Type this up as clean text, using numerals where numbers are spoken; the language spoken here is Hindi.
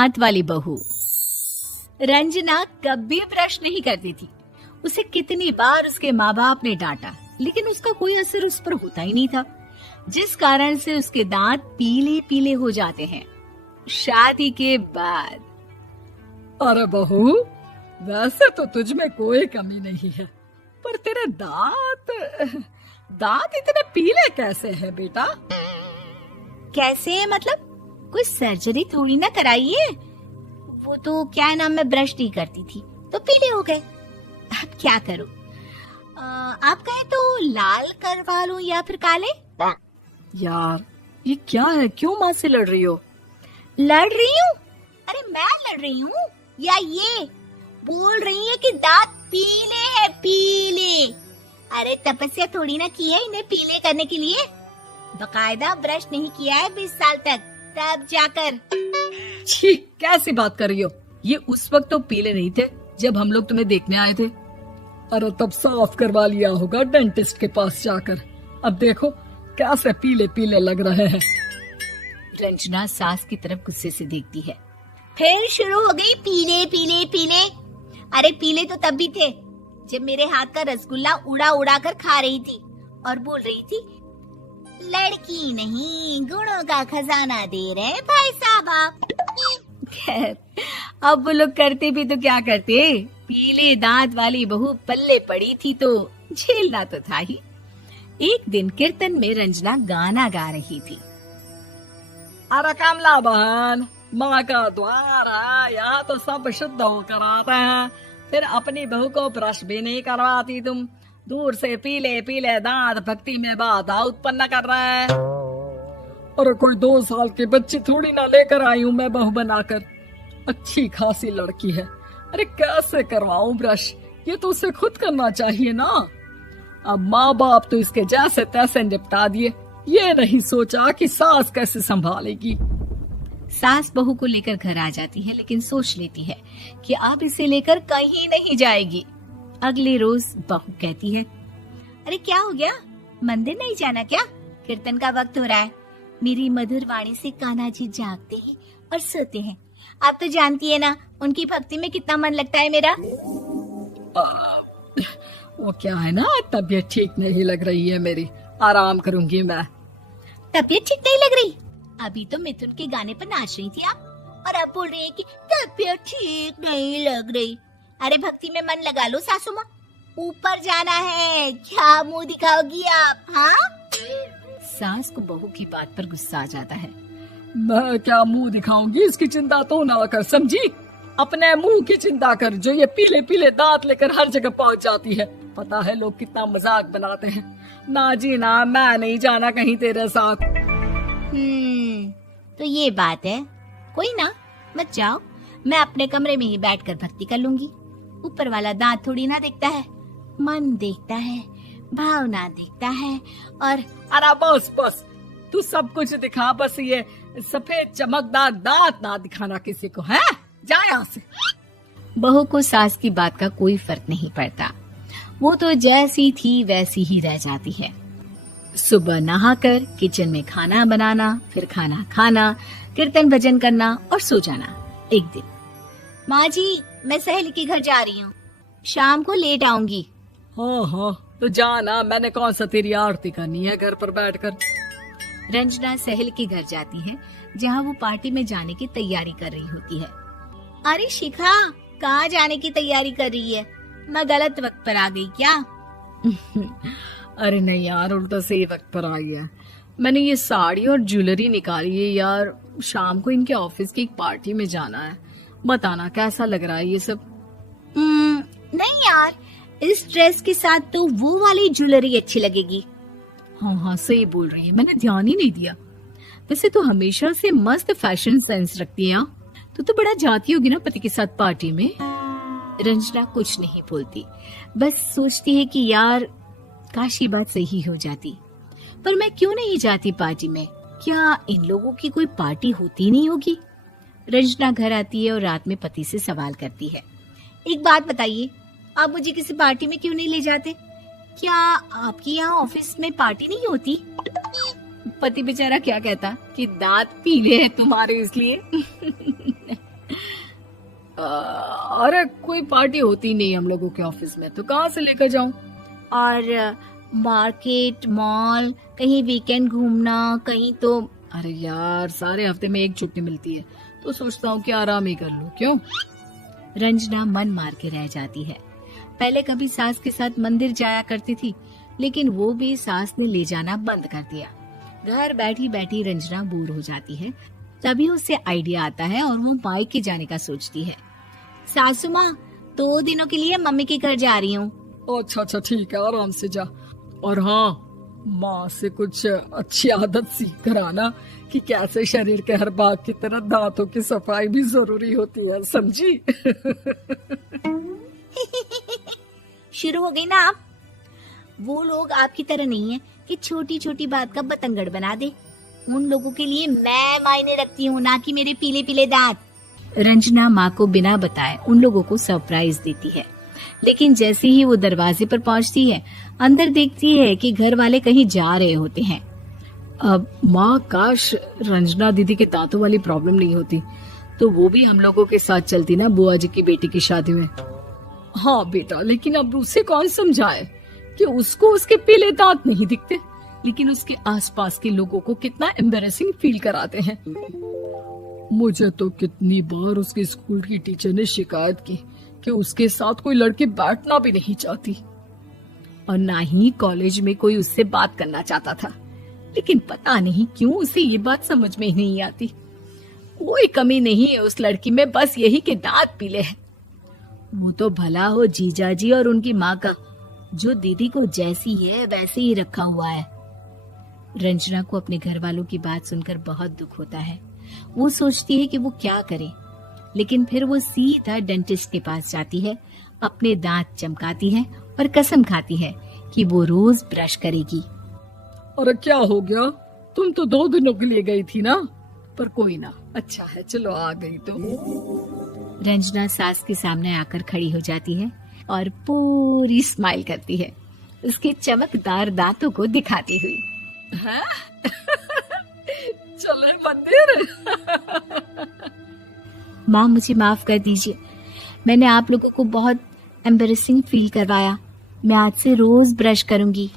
दांत वाली बहू। रंजना कभी ब्रश नहीं करती थी। उसे कितनी बार उसके माँ बाप ने डांटा, लेकिन उसका कोई असर उस पर होता ही नहीं था, जिस कारण से उसके दांत पीले पीले हो जाते हैं। शादी के बाद। अरे बहू, वैसे तो तुझ में कोई कमी नहीं है, पर तेरे दांत इतने पीले कैसे हैं बेटा? कैसे मतलब? कोई सर्जरी थोड़ी ना कराइए। वो तो क्या नाम, मैं ब्रश नहीं करती थी तो पीले हो गए। अब क्या करूं? आप कहें तो लाल करवा लूं या फिर काले? यार ये क्या है, क्यों माँ से लड़ रही हो? लड़ रही हूँ? अरे मैं लड़ रही हूँ या ये बोल रही है कि दांत पीले हैं, पीले। अरे तपस्या थोड़ी ना की है इन्हें पीले करने के लिए। बकायदा ब्रश नहीं किया है 20 साल तक, तब जाकर। छी, कैसी बात कर रही हो? ये उस वक्त तो पीले नहीं थे जब हम लोग तुम्हें देखने आए थे। अरे तब साफ करवा लिया होगा डेंटिस्ट के पास जाकर। अब देखो कैसे पीले पीले लग रहे हैं। रंजना सास की तरफ गुस्से से देखती है। फिर शुरू हो गई पीले पीले पीले। अरे पीले तो तब भी थे जब मेरे हाथ का रसगुल्ला उड़ा उड़ा कर खा रही थी और बोल रही थी, लड़की नहीं गुणों का खजाना दे रहे भाई साहब आप। खैर, अब वो लोग करते भी तो क्या करते, पीले दांत वाली बहू पल्ले पड़ी थी तो झेलना तो था ही। एक दिन कीर्तन में रंजना गाना गा रही थी। अरे कमला बहन, माँ का द्वार है, यहाँ तो सब शुद्ध होकर आते हैं, फिर अपनी बहू को ब्रश भी नहीं करवाती तुम। दूर से पीले पीले दांत भक्ति में बाधा उत्पन्न कर रहे हैं। अरे कोई 2 साल की बच्ची थोड़ी ना लेकर आई हूँ मैं बहू बनाकर। अच्छी खासी लड़की है, अरे कैसे करवाऊं ब्रश? ये तो उसे खुद करना चाहिए ना। अब माँ बाप तो इसके जैसे तैसे निपटा दिए, ये नहीं सोचा कि सास कैसे संभालेगी। सास बहू को लेकर घर आ जाती है, लेकिन सोच लेती है कि अब इसे लेकर कहीं नहीं जाएगी। अगले रोज बहू कहती है, अरे क्या हो गया, मंदिर नहीं जाना क्या? कीर्तन का वक्त हो रहा है। मेरी मधुर वाणी से कान्हा जी जागते हैं और सोते हैं। आप तो जानती है ना उनकी भक्ति में कितना मन लगता है मेरा। वो क्या है ना, तबीयत ठीक नहीं लग रही है मेरी, आराम करूंगी मैं। तबीयत ठीक नहीं लग रही? अभी तो मिथुन के गाने पर नाच रही थी आप, और अब बोल रही है कि तबीयत ठीक नहीं लग रही। अरे भक्ति में मन लगा लो सासू माँ, ऊपर जाना है, क्या मुंह दिखाओगी आप? हाँ? सास को बहू की बात पर गुस्सा आ जाता है। मैं क्या मुंह दिखाऊंगी, इसकी चिंता तो ना कर, समझी? अपने मुंह की चिंता कर, जो ये पीले पीले दांत लेकर हर जगह पहुंच जाती है। पता है लोग कितना मजाक बनाते हैं। ना जी ना, मैं नहीं जाना कहीं तेरे साथ। तो ये बात है, कोई ना, मत जाओ, मैं अपने कमरे में ही बैठकर भक्ति कर लूंगी। ऊपर वाला दांत थोड़ी ना देखता है, मन देखता है, भावना देखता है। और अरे बस बस, तू सब कुछ दिखा, बस ये सफेद चमकदार दांत ना दिखाना किसी को, है? जा यहाँ से। बहू को सास की बात का कोई फर्क नहीं पड़ता, वो तो जैसी थी वैसी ही रह जाती है। सुबह नहाकर किचन में खाना बनाना, फिर खाना खाना, कीर्तन भजन करना और सो जाना। एक दिन, माँ जी मैं सहेली के घर जा रही हूँ, शाम को लेट आऊंगी। हाँ हाँ तो जाना, मैंने कौन सा तेरी आरती करनी है घर पर बैठकर। रंजना सहेली के घर जाती है, जहाँ वो पार्टी में जाने की तैयारी कर रही होती है। अरे शिखा, कहाँ जाने की तैयारी कर रही है? मैं गलत वक्त पर आ गई क्या? अरे नहीं यार, उल्टा सही वक्त पर आ गया। मैंने ये साड़ी और ज्वेलरी निकाली है यार, शाम को इनके ऑफिस की एक पार्टी में जाना है। बताना कैसा लग रहा है ये सब? नहीं यार, इस ड्रेस के साथ तो वो वाली ज्वेलरी अच्छी लगेगी। हाँ हाँ सही बोल रही है, मैंने ध्यान ही नहीं दिया। वैसे तो हमेशा से मस्त फैशन सेंस रखती है। तो बड़ा जाती होगी ना पति के साथ पार्टी में। रंजना कुछ नहीं बोलती, बस सोचती है कि यार काश ये बात सही हो जाती, पर मैं क्यों नहीं जाती पार्टी में? क्या इन लोगों की कोई पार्टी होती नहीं होगी? रंजना घर आती है और रात में पति से सवाल करती है, एक बात बताइए, आप मुझे किसी पार्टी में क्यों नहीं ले जाते? क्या आपके यहाँ ऑफिस में पार्टी नहीं होती? पति बेचारा क्या कहता कि दांत पीले हैं तुम्हारे इसलिए। अरे कोई पार्टी होती नहीं हम लोगों के ऑफिस में, तो कहाँ से लेकर जाऊं? और मार्केट, मॉल, कहीं वीकेंड घूमना, कहीं तो। अरे यार, सारे हफ्ते में एक छुट्टी मिलती है, तो सोचता हूँ कि आराम ही कर लूं। क्यों? रंजना मन मार के रह जाती है। पहले कभी सास के साथ मंदिर जाया करती थी, लेकिन वो भी सास ने ले जाना बंद कर दिया। घर बैठी बैठी रंजना बोर हो जाती है। तभी उसे आइडिया आता है और वो मायके जाने का सोचती है। सासू माँ, 2 दिनों के लिए मम्मी के घर जा रही हूँ। अच्छा अच्छा, ठीक है, आराम से जा। और हाँ, माँ से कुछ अच्छी आदत सीख कर आना कि कैसे शरीर के हर भाग की तरह दांतों की सफाई भी जरूरी होती है, समझी? शुरू हो गई ना आप। वो लोग आपकी तरह नहीं है कि छोटी छोटी बात का बतंगड़ बना दे। उन लोगों के लिए मैं मायने रखती हूँ, ना कि मेरे पीले पीले दांत। रंजना माँ को बिना बताए उन लोगों को सरप्राइज देती है, लेकिन जैसे ही वो दरवाजे पर पहुंचती है, अंदर देखती है कि घर वाले कहीं जा रहे होते हैं। अब माँ, काश रंजना दीदी के दांतों वाली प्रॉब्लम नहीं होती, तो वो भी हम लोगों के साथ चलती ना बुआ जी की बेटी की शादी में। हाँ बेटा, लेकिन अब उसे कौन समझाए कि उसको उसके पीले दांत नहीं दिखते, लेकिन उसके आसपास के लोगों को कितना एम्बैरेसिंग फील कराते हैं। मुझे तो कितनी बार उसके स्कूल की टीचर ने शिकायत की कि उसके साथ कोई लड़की बैठना भी नहीं चाहती, और ना ही कॉलेज में कोई उससे बात करना चाहता था। लेकिन पता नहीं क्यों उसे ये बात समझ में ही नहीं आती। कोई कमी नहीं है उस लड़की में, बस यही कि दांत पीले हैं। वो तो भला हो जीजा जी और उनकी माँ का, जो दीदी को जैसी है वैसे ही रखा हुआ है। रंजना को अपने घर वालों की बात सुनकर बहुत दुख होता है। वो सोचती है कि वो क्या करे, लेकिन फिर वो सीधा डेंटिस्ट के पास जाती है, अपने दांत चमकाती है और कसम खाती है कि वो रोज ब्रश करेगी। अरे क्या हो गया? तुम तो 2 दिनों के लिए गई थी ना, पर कोई ना, अच्छा है, चलो आ गई तो। रंजना सास के सामने आकर खड़ी हो जाती है और पूरी स्माइल करती है, उसके चमकदार दांतों को दिखाती हुई। हैं? चले मंदिर। माँ, मुझे माफ कर दीजिए, मैंने आप लोगों को बहुत एम्बैरेसिंग फील करवाया। मैं आज से रोज ब्रश करूंगी।